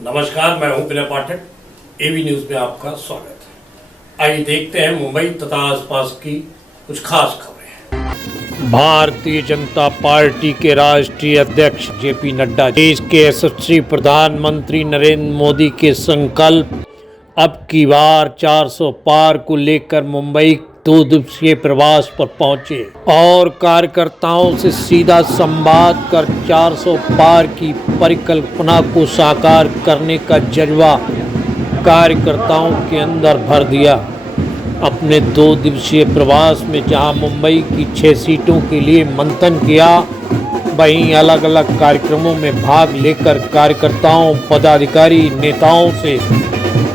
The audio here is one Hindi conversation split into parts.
नमस्कार, मैं हूं विनय पाठक। एबी न्यूज में आपका स्वागत है। आइए देखते हैं मुंबई तथा आसपास की कुछ खास खबरें। भारतीय जनता पार्टी के राष्ट्रीय अध्यक्ष जेपी नड्डा, देश के यशस्वी प्रधानमंत्री नरेंद्र मोदी के संकल्प अब की बार 400 पार को लेकर मुंबई 2 दिवसीय प्रवास पर पहुंचे और कार्यकर्ताओं से सीधा संवाद कर 400 पार की परिकल्पना को साकार करने का जज्बा कार्यकर्ताओं के अंदर भर दिया। अपने 2 दिवसीय प्रवास में जहां मुंबई की 6 सीटों के लिए मंथन किया, वहीं अलग अलग कार्यक्रमों में भाग लेकर कार्यकर्ताओं, पदाधिकारी, नेताओं से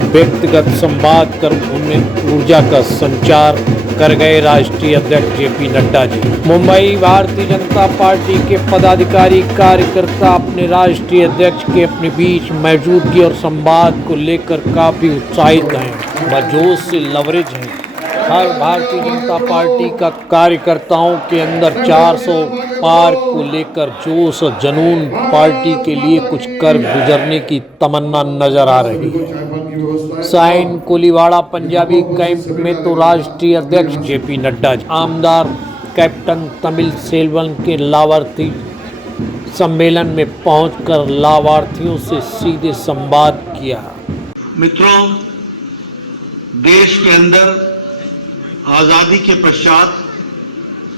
व्यक्तिगत संवाद कर उनमें ऊर्जा का संचार कर गए राष्ट्रीय अध्यक्ष जेपी नड्डा जी। मुंबई भारतीय जनता पार्टी के पदाधिकारी, कार्यकर्ता अपने राष्ट्रीय अध्यक्ष के अपने बीच मौजूदगी और संवाद को लेकर काफी उत्साहित हैं व जोश से लवरेज हैं। हर भारतीय जनता पार्टी का कार्यकर्ताओं के अंदर 400 पार को लेकर जोश और जुनून, पार्टी के लिए कुछ कर गुजरने की तमन्ना नजर आ रही है। साइन कोलीवाड़ा पंजाबी कैंप में तो राष्ट्रीय अध्यक्ष जेपी नड्डा आमदार कैप्टन तमिल सेल्वन के लाभार्थी सम्मेलन में पहुंचकर लाभार्थियों से सीधे संवाद किया। मित्रों, देश के अंदर आजादी के पश्चात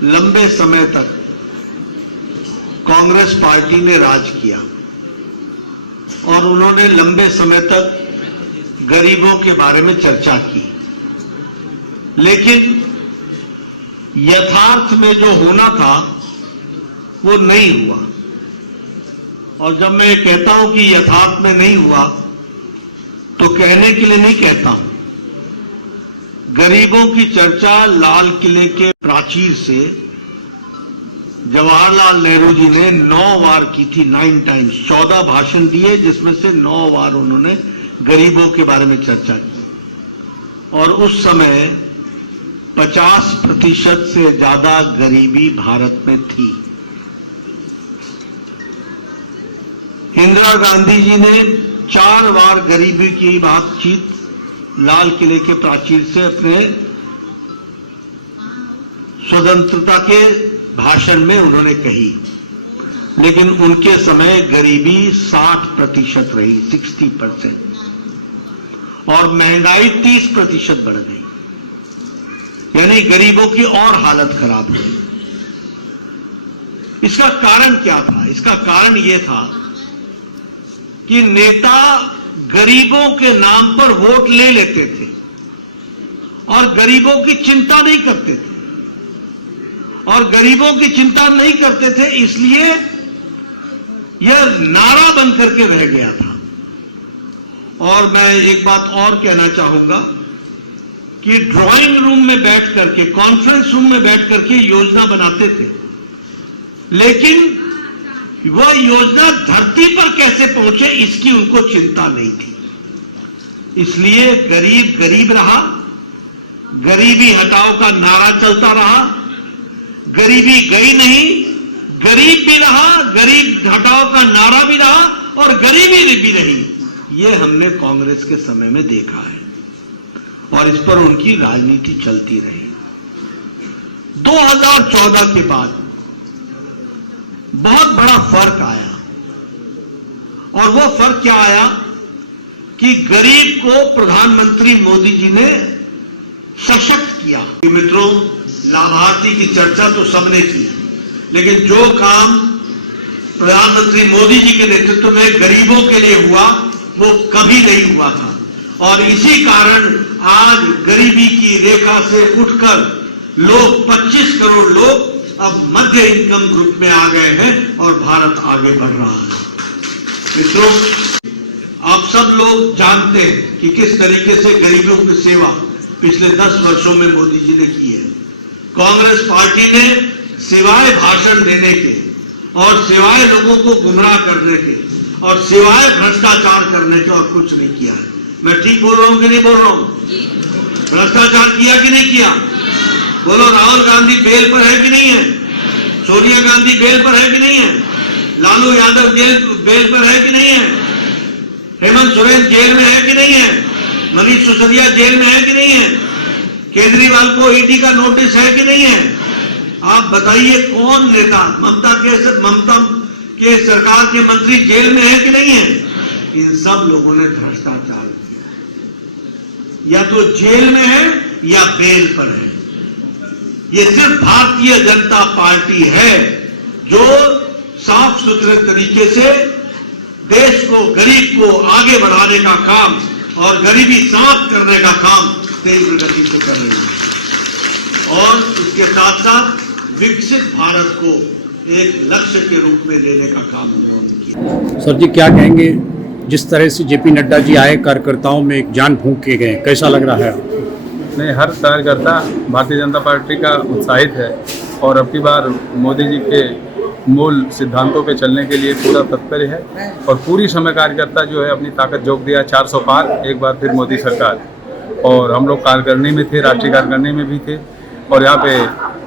लंबे समय तक कांग्रेस पार्टी ने राज किया और उन्होंने लंबे समय तक गरीबों के बारे में चर्चा की, लेकिन यथार्थ में जो होना था वो नहीं हुआ। और जब मैं कहता हूं कि यथार्थ में नहीं हुआ तो कहने के लिए नहीं कहता हूं। गरीबों की चर्चा लाल किले के प्राचीर से जवाहरलाल नेहरू जी ने 9 बार की थी, 9 टाइम्स, 14 भाषण दिए, जिसमें से 9 बार उन्होंने गरीबों के बारे में चर्चा की। और उस समय 50% से ज्यादा गरीबी भारत में थी। इंदिरा गांधी जी ने 4 बार गरीबी की बातचीत लाल किले के प्राचीर से अपने स्वतंत्रता के भाषण में उन्होंने कही, लेकिन उनके समय गरीबी 60% रही, 60%, और महंगाई 30% बढ़ गई, यानी गरीबों की और हालत खराब हुई। इसका कारण क्या था? इसका कारण यह था कि नेता गरीबों के नाम पर वोट ले लेते थे और गरीबों की चिंता नहीं करते थे। और गरीबों की चिंता नहीं करते थे इसलिए यह नारा बन करके रह गया था। और मैं एक बात और कहना चाहूंगा कि ड्राइंग रूम में बैठ करके, कॉन्फ्रेंस रूम में बैठ करके योजना बनाते थे, लेकिन वह योजना धरती पर कैसे पहुंचे इसकी उनको चिंता नहीं थी। इसलिए गरीब गरीब रहा, गरीबी हटाओ का नारा चलता रहा, गरीबी गई नहीं, गरीब भी रहा, गरीब हटाओ का नारा भी रहा और गरीबी भी रही। यह हमने कांग्रेस के समय में देखा है और इस पर उनकी राजनीति चलती रही। 2014 के बाद बहुत बड़ा फर्क आया, और वो फर्क क्या आया कि गरीब को प्रधानमंत्री मोदी जी ने सशक्त किया। मित्रों, लाभार्थी की चर्चा तो सबने की, लेकिन जो काम प्रधानमंत्री मोदी जी के नेतृत्व में गरीबों के लिए हुआ वो कभी नहीं हुआ था। और इसी कारण आज गरीबी की रेखा से उठकर लोग, 25 करोड़ लोग अब मध्य इनकम ग्रुप में आ गए हैं और भारत आगे बढ़ रहा है। मित्रों, आप सब लोग जानते हैं कि किस तरीके से गरीबों की सेवा पिछले 10 वर्षों में मोदी जी ने की है। कांग्रेस पार्टी ने सिवाय भाषण देने के और सिवाय लोगों को गुमराह करने के और सिवाय भ्रष्टाचार करने के और कुछ नहीं किया है। मैं ठीक बोल रहा हूं कि नहीं बोल रहा हूं? भ्रष्टाचार किया कि नहीं किया? बोलो, राहुल गांधी बेल पर है कि नहीं है? सोनिया गांधी बेल पर है कि नहीं है? लालू यादव बेल पर है कि नहीं है? हेमंत सोरेन जेल में है कि नहीं है? मनीष सिसोदिया जेल में है कि नहीं है? केजरीवाल को ईडी का नोटिस है कि नहीं है? आप बताइए कौन नेता, ममता के सरकार के मंत्री जेल में है कि नहीं है? इन सब लोगों ने भ्रष्टाचार किया, या तो जेल में है या बेल पर है। ये सिर्फ भारतीय जनता पार्टी है जो साफ सुथरे तरीके से देश को, गरीब को आगे बढ़ाने का काम और गरीबी समाप्त करने का काम तेज गति से कर रही है, और इसके साथ साथ विकसित भारत को एक लक्ष्य के रूप में लेने का काम उन्होंने किया। सर जी, क्या कहेंगे, जिस तरह से जेपी नड्डा जी आए, कार्यकर्ताओं में एक जान फूंक के गए, कैसा लग रहा है? नहीं, हर कार्यकर्ता भारतीय जनता पार्टी का उत्साहित है और अब की बार मोदी जी के मूल सिद्धांतों पे चलने के लिए पूरा तत्पर है और पूरी समय कार्यकर्ता जो है अपनी ताकत झोंक दिया। 400 पार, एक बार फिर मोदी सरकार। और हम लोग कार्यकारिणी में थे, राष्ट्रीय कार्यकारिणी में भी थे, और यहाँ पे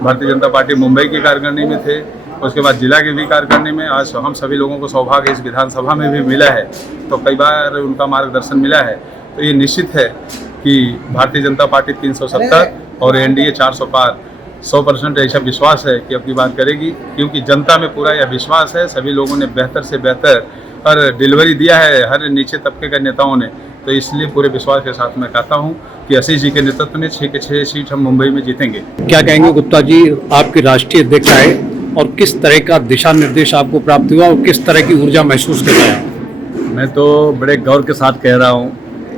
भारतीय जनता पार्टी मुंबई की कार्यकारिणी में थे, उसके बाद जिला की भी कार्यकारिणी में। आज हम सभी लोगों को सौभाग्य इस विधानसभा में भी मिला है, तो कई बार उनका मार्गदर्शन मिला है। तो ये निश्चित है कि भारतीय जनता पार्टी 370 और एनडीए 400 पार 100% ऐसा विश्वास है कि अब की बात करेगी, क्योंकि जनता में पूरा यह विश्वास है। सभी लोगों ने बेहतर से बेहतर हर डिलीवरी दिया है, हर नीचे तबके के नेताओं ने। तो इसलिए पूरे विश्वास के साथ मैं कहता हूं कि आशीष जी के नेतृत्व में 6 के 6 सीट हम मुंबई में जीतेंगे। क्या कहेंगे गुप्ता जी, आपके राष्ट्रीय अध्यक्ष आए और किस तरह का दिशा निर्देश आपको प्राप्त हुआ और किस तरह की ऊर्जा महसूस कर रहे हैं? मैं तो बड़े गौरव के साथ कह रहा हूँ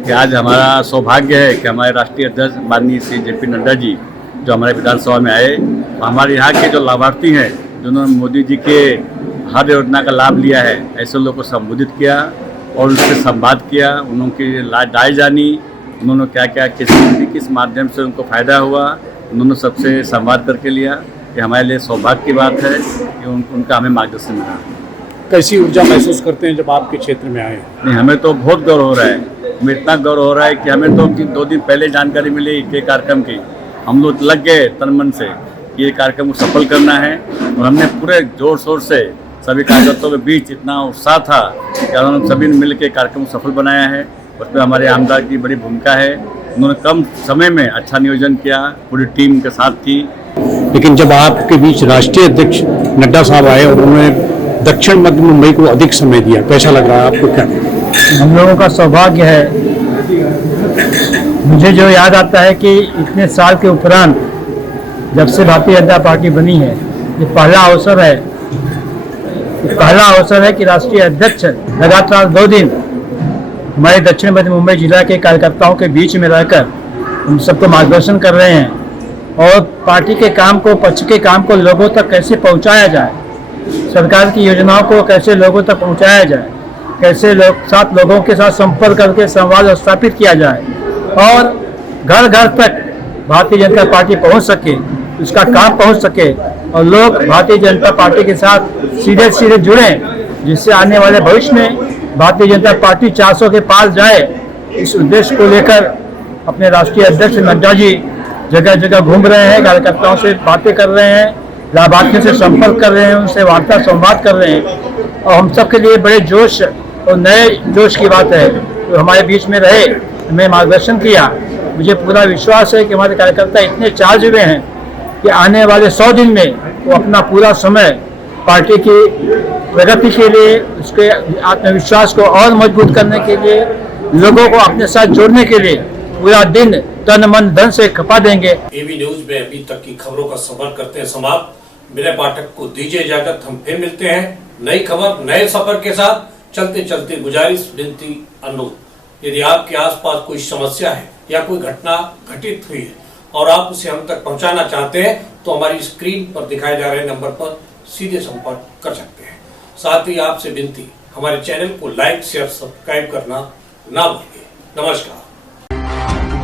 कि आज हमारा सौभाग्य है कि हमारे राष्ट्रीय अध्यक्ष माननीय श्री जेपी नड्डा जी जो हमारे विधानसभा में आए, हमारे यहाँ के जो लाभार्थी हैं जिन्होंने मोदी जी के हर योजना का लाभ लिया है, ऐसे लोगों को संबोधित किया और उनसे संवाद किया, उनकी राय जानी, उन्होंने क्या क्या किस माध्यम से उनको फ़ायदा हुआ, उन्होंने सबसे संवाद करके लिया। ये हमारे लिए सौभाग्य की बात है कि उनका हमें मार्गदर्शन मिला। कैसी ऊर्जा महसूस करते हैं जब आपके क्षेत्र में आए? नहीं, हमें तो बहुत गौरव हो रहा है, हमें इतना गौरव हो रहा है कि हमें तो 2 दिन पहले जानकारी मिली के कार्यक्रम की। हम लोग लग गए तन मन से कि ये कार्यक्रम को सफल करना है और हमने पूरे जोर शोर से सभी कार्यकर्ताओं के बीच इतना उत्साह था कि हम सभी ने मिल के कार्यक्रम को सफल बनाया है। उसमें हमारे आमदार की बड़ी भूमिका है, उन्होंने कम समय में अच्छा नियोजन किया, पूरी टीम के साथ थी। लेकिन जब आपके बीच राष्ट्रीय अध्यक्ष नड्डा साहब आए और उन्होंने दक्षिण मध्य मुंबई को अधिक समय दिया, कैसा लग रहा है आपको? क्या हम लोगों का सौभाग्य है। मुझे जो याद आता है कि इतने साल के उपरांत जब से भारतीय जनता पार्टी बनी है, ये पहला अवसर है कि राष्ट्रीय अध्यक्ष लगातार 2 दिन हमारे दक्षिण मध्य मुंबई जिला के कार्यकर्ताओं के बीच में रहकर हम सबको मार्गदर्शन कर रहे हैं और पार्टी के काम को, पक्ष के काम को लोगों तक कैसे पहुंचाया जाए, सरकार की योजनाओं को कैसे लोगों तक पहुंचाया जाए, कैसे लोगों के साथ संपर्क करके संवाद स्थापित किया जाए और घर घर तक भारतीय जनता पार्टी पहुंच सके, उसका काम पहुंच सके और लोग भारतीय जनता पार्टी के साथ सीधे जुड़ें, जिससे आने वाले भविष्य में भारतीय जनता पार्टी 400 के पार जाए। इस उद्देश्य को लेकर अपने राष्ट्रीय अध्यक्ष नड्डा जी जगह जगह घूम रहे हैं, कार्यकर्ताओं से बातें कर रहे हैं, लाभार्थियों से संपर्क कर रहे हैं, उनसे वार्ता संवाद कर रहे हैं और हम सबके लिए बड़े जोश और नए जोश की बात है। तो हमारे बीच में रहे, हमें मार्गदर्शन किया। मुझे पूरा विश्वास है कि हमारे कार्यकर्ता इतने चार्ज हुए हैं कि आने वाले 100 दिन में वो अपना पूरा समय पार्टी की प्रगति के लिए, उसके आत्मविश्वास को और मजबूत करने के लिए, लोगों को अपने साथ जोड़ने के लिए पूरा दिन तन मन धन से खपा देंगे। एबी न्यूज में अभी तक की खबरों का सफर करते हैं समाप्त। विनय पाठक को दीजिए इजाजत, हम फिर मिलते हैं नई खबर नए सफर के साथ। चलते चलते गुजारिश, विनती, अनुरोध, यदि आपके आसपास कोई समस्या है या कोई घटना घटित हुई है और आप उसे हम तक पहुंचाना चाहते हैं तो हमारी स्क्रीन पर दिखाए जा रहे नंबर पर सीधे संपर्क कर सकते हैं। साथ ही आपसे विनती, हमारे चैनल को लाइक, शेयर, सब्सक्राइब करना ना भूलिए। नमस्कार।